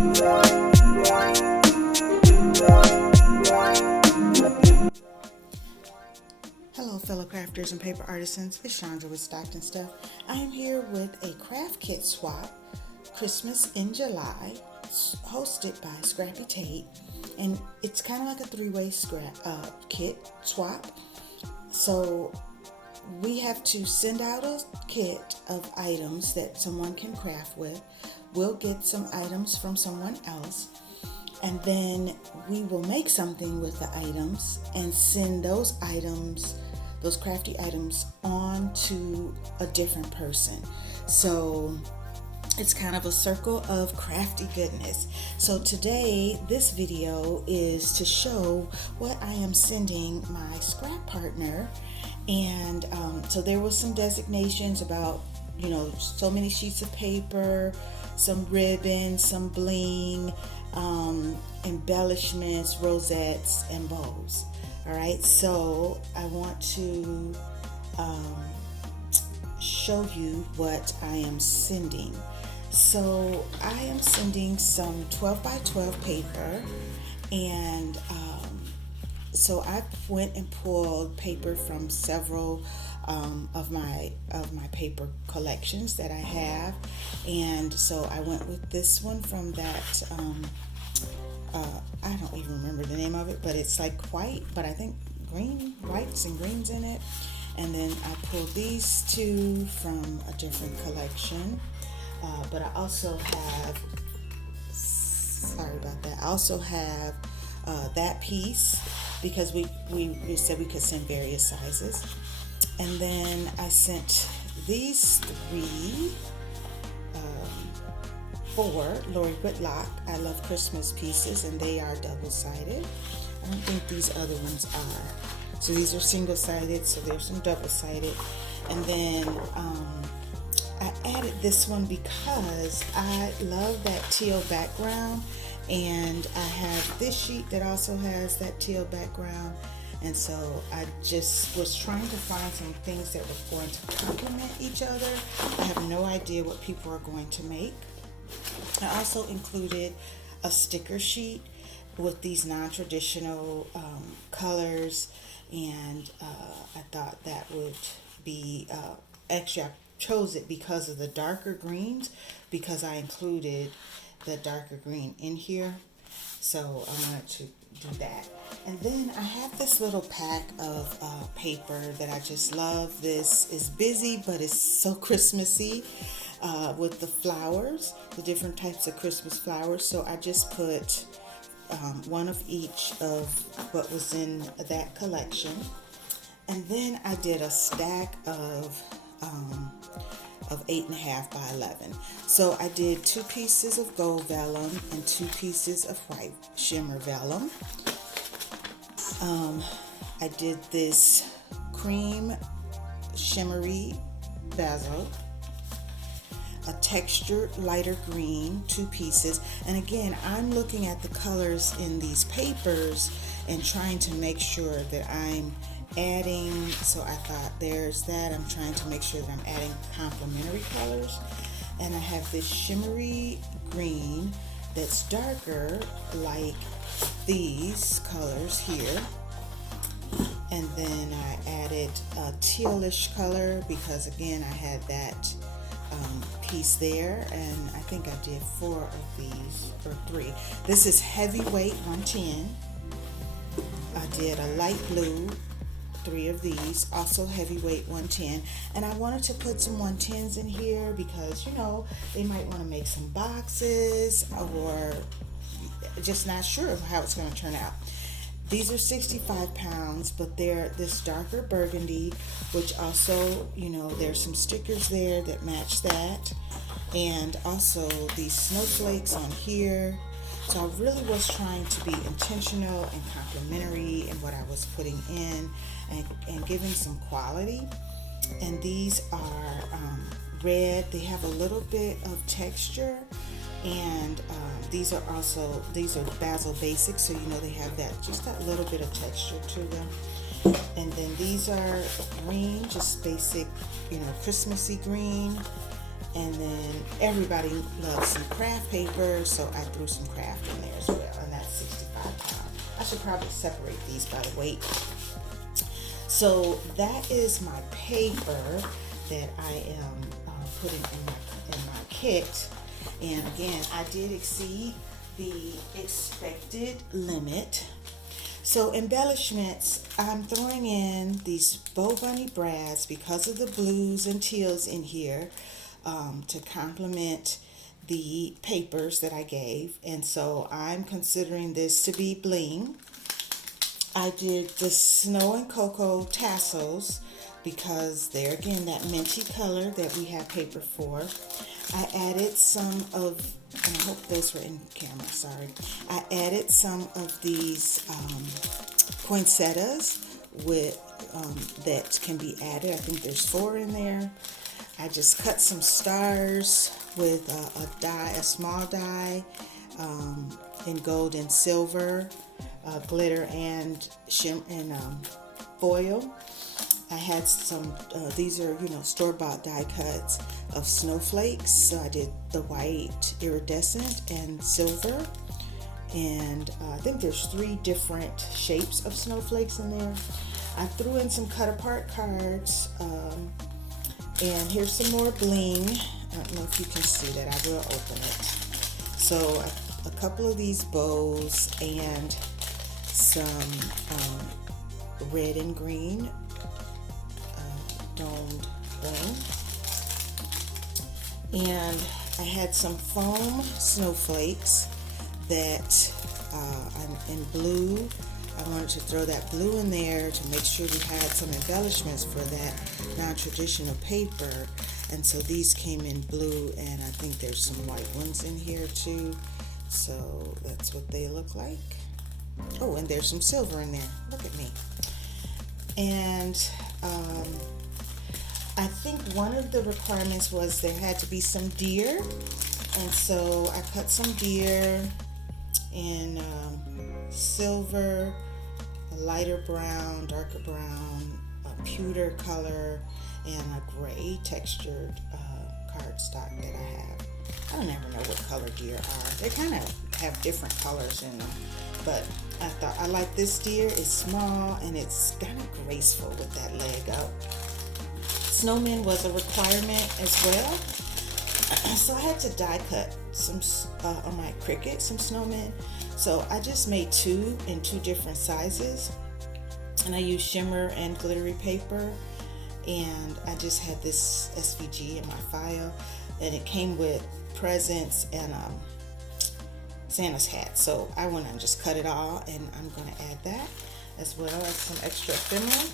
Hello fellow crafters and paper artisans, it's Chandra with Stockton Stuff. I am here with a craft kit swap, Christmas in July, hosted by Scrappy Tate, and it's kind of like a three-way kit swap. So we have to send out a kit of items that someone can craft with. We'll get some items from someone else, and then we will make something with the items and send those items, those crafty items, on to a different person. So it's kind of a circle of crafty goodness. So today, this video is to show what I am sending my scrap partner. And so there was some designations about, so many sheets of paper, some ribbon, some bling, embellishments, rosettes, and bows. All right, so I want to show you what I am sending. So I am sending some 12 by 12 paper, and so I went and pulled paper from several of my paper collections that I have, and so I went with this one from that. I don't even remember the name of it, but it's like white, but I think whites and greens in it. And then I pulled these two from a different collection. But I also have, sorry about that, I also have that piece because we said we could send various sizes. And then I sent these four Lori Whitlock I Love Christmas pieces, and they are double-sided. I don't think these other ones are. So these are single-sided, so there's some double-sided. And then I added this one because I love that teal background, and I have this sheet that also has that teal background, and so I just was trying to find some things that were going to complement each other. I have no idea what people are going to make. I also included a sticker sheet with these non-traditional colors, and I thought that would be, actually I chose it because of the darker greens, because I included the darker green in here, so I wanted to do that. And then I have this little pack of paper that I just love. This is busy, but it's so Christmassy, with the flowers, the different types of Christmas flowers. So I just put one of each of what was in that collection. And then I did a stack of 8.5 by 11. So I did 2 pieces of gold vellum and 2 pieces of white shimmer vellum. I did this cream shimmery basil, a textured lighter green, 2 pieces. And again, I'm looking at the colors in these papers and trying to make sure that I'm adding, so I thought there's that. I'm trying to make sure that I'm adding complementary colors. And I have this shimmery green that's darker, like these colors here. And then I added a tealish color because again I had that piece there, and I think I did 4 of these, or 3. This is heavyweight 110. I did a light blue, 3 of these, also heavyweight 110. And I wanted to put some 110s in here because they might want to make some boxes, or just not sure of how it's going to turn out. These are 65 pounds, but they're this darker burgundy, which also, there's some stickers there that match that. And also these snowflakes on here. So I really was trying to be intentional and complimentary in what I was putting in, and giving some quality. And these are red. They have a little bit of texture. And these are basil basics, so they have just that little bit of texture to them. And then these are green, just basic, Christmassy green. And then everybody loves some craft paper, so I threw some craft in there as well, and that's 65 pounds. I should probably separate these by the weight. So that is my paper that I am putting in my kit. And again, I did exceed the expected limit. So embellishments, I'm throwing in these Bow Bunny brads because of the blues and teals in here to complement the papers that I gave. And so I'm considering this to be bling. I did the snow and cocoa tassels because they're again that minty color that we have paper for. I added some of, and I hope those were in camera, sorry. I added some of these poinsettias with that can be added. I think there's 4 in there. I just cut some stars with a die, a small die, in gold and silver, glitter and foil. I had some, these are, store-bought die cuts of snowflakes. So I did the white, iridescent, and silver. And I think there's 3 different shapes of snowflakes in there. I threw in some cut-apart cards. And here's some more bling. I don't know if you can see that. I will open it. So a couple of these bows and some red and green domed bling. And I had some foam snowflakes that I'm in blue. I wanted to throw that blue in there to make sure we had some embellishments for that non-traditional paper. And so these came in blue, and I think there's some white ones in here too. So that's what they look like. Oh, and there's some silver in there. Look at me. And I think one of the requirements was there had to be some deer. And so I cut some deer in silver, a lighter brown, darker brown, a pewter color, and a gray textured cardstock that I have. I don't ever know what color deer are. They kind of have different colors in them. But I thought I like this deer. It's small and it's kind of graceful with that leg up. Snowmen was a requirement as well. So I had to die cut some on my Cricut, some snowmen. So I just made 2 in 2 different sizes. And I used shimmer and glittery paper. And I just had this SVG in my file. And it came with presents and Santa's hat. So I went and just cut it all, and I'm going to add that as well as some extra ephemera.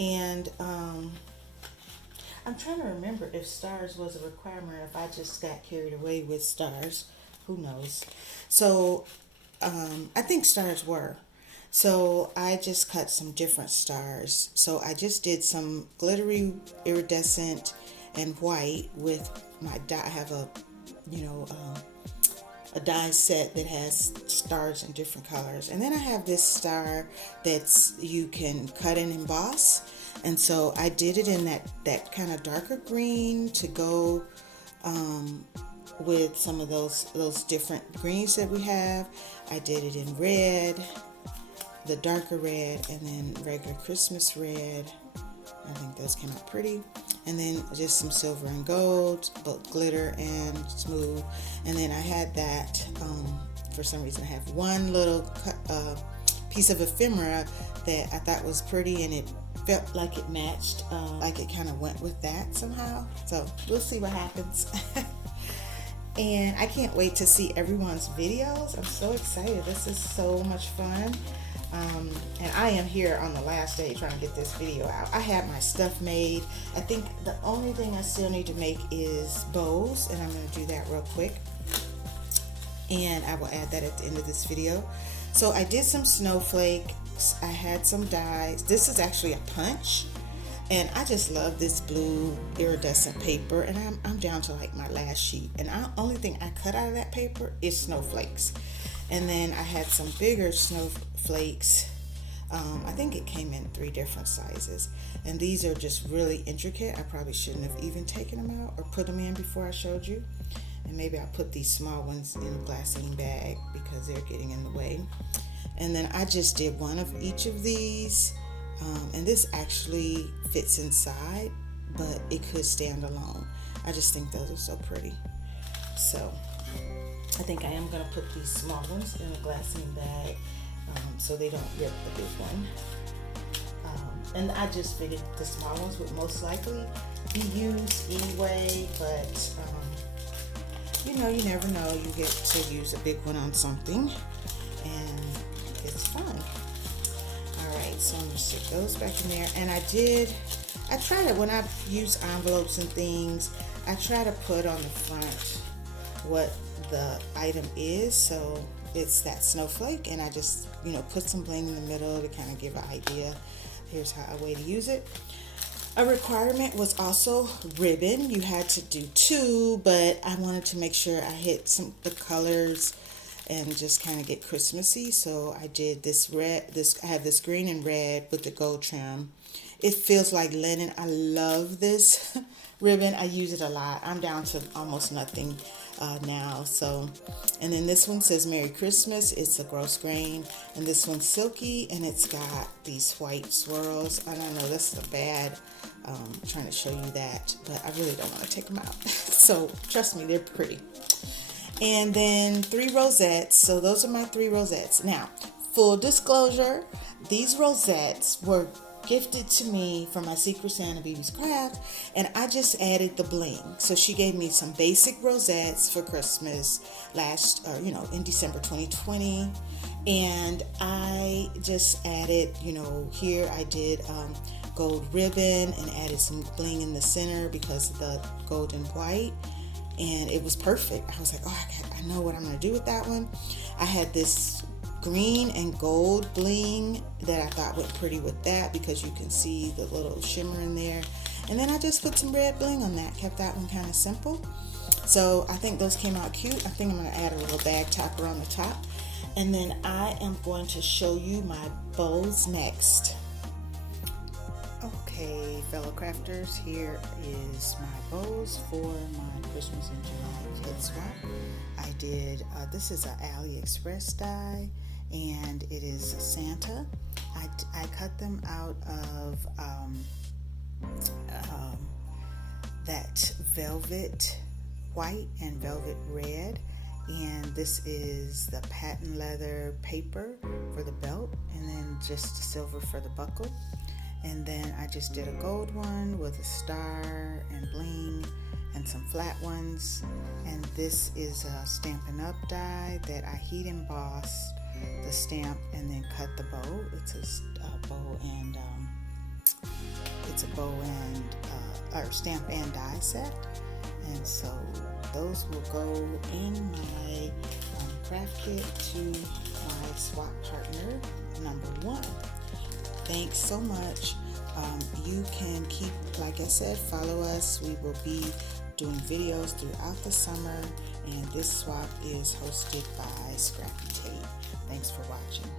And I'm trying to remember if stars was a requirement, or if I just got carried away with stars. Who knows? So I think stars were. So I just cut some different stars. So I just did some glittery, iridescent, and white with my die. I have a die set that has stars in different colors. And then I have this star that's you can cut and emboss. And so I did it in that kind of darker green to go with some of those different greens that we have. I did it in red, the darker red, and then regular Christmas red. I think those came out pretty. And then just some silver and gold, both glitter and smooth. And then I had that, for some reason I have one little piece of ephemera that I thought was pretty, and it felt like it matched, like it kind of went with that somehow. So we'll see what happens. And I can't wait to see everyone's videos. I'm so excited. This is so much fun. And I am here on the last day trying to get this video out. I have my stuff made. I think the only thing I still need to make is bows, and I'm going to do that real quick. And I will add that at the end of this video. So I did some snowflakes. I had some dies. This is actually a punch. And I just love this blue iridescent paper. And I'm down to like my last sheet. And the only thing I cut out of that paper is snowflakes. And then I had some bigger snowflakes I think it came in 3 different sizes, and these are just really intricate. I probably shouldn't have even taken them out or put them in before I showed you, and maybe I'll put these small ones in a glassine bag because they're getting in the way. And then I just did one of each of these, and this actually fits inside, but it could stand alone. I just think those are so pretty. So I think I am going to put these small ones in a glassine bag so they don't rip the big one. And I just figured the small ones would most likely be used anyway, but you know, you never know. You get to use a big one on something, and it's fun. Alright, so I'm going to stick those back in there. And I try to, when I use envelopes and things, I try to put on the front what the item is. So it's that snowflake, and I just, you know, put some bling in the middle to kind of give an idea. Here's how a way to use it. A requirement was also ribbon. You had to do 2, but I wanted to make sure I hit the colors and just kind of get Christmassy. So I did this red, I have this green and red with the gold trim. It feels like linen. I love this ribbon. I use it a lot. I'm down to almost nothing now. So, and then this one says Merry Christmas. It's a gross grain, and this one's silky, and it's got these white swirls. I don't know, that's the bad trying to show you that, but I really don't want to take them out. So trust me, they're pretty. And then 3 rosettes. So those are my 3 rosettes. Now, full disclosure, these rosettes were gifted to me from my Secret Santa Baby's Craft, and I just added the bling. So she gave me some basic rosettes for Christmas in December 2020, and I just added, here I did gold ribbon and added some bling in the center because of the gold and white, and it was perfect. I was like, I know what I'm going to do with that one. I had this green and gold bling that I thought went pretty with that because you can see the little shimmer in there. And then I just put some red bling on that, kept that one kind of simple. So I think those came out cute. I think I'm going to add a little bag topper on the top. And then I am going to show you my bows next. Okay, fellow crafters, here is my bows for my Christmas in July kit swap. I did, this is an AliExpress die, and it is a Santa. I cut them out of that velvet white and velvet red, and this is the patent leather paper for the belt, and then just silver for the buckle. And then I just did a gold one with a star and bling and some flat ones. And this is a Stampin' Up die that I heat embossed the stamp and then cut the bow. It's a bow and stamp and die set. And so those will go in my craft kit to my swap partner number 1. Thanks so much. You can keep, like I said, follow us. We will be doing videos throughout the summer, and this swap is hosted by Scrappy Tate. Thanks for watching.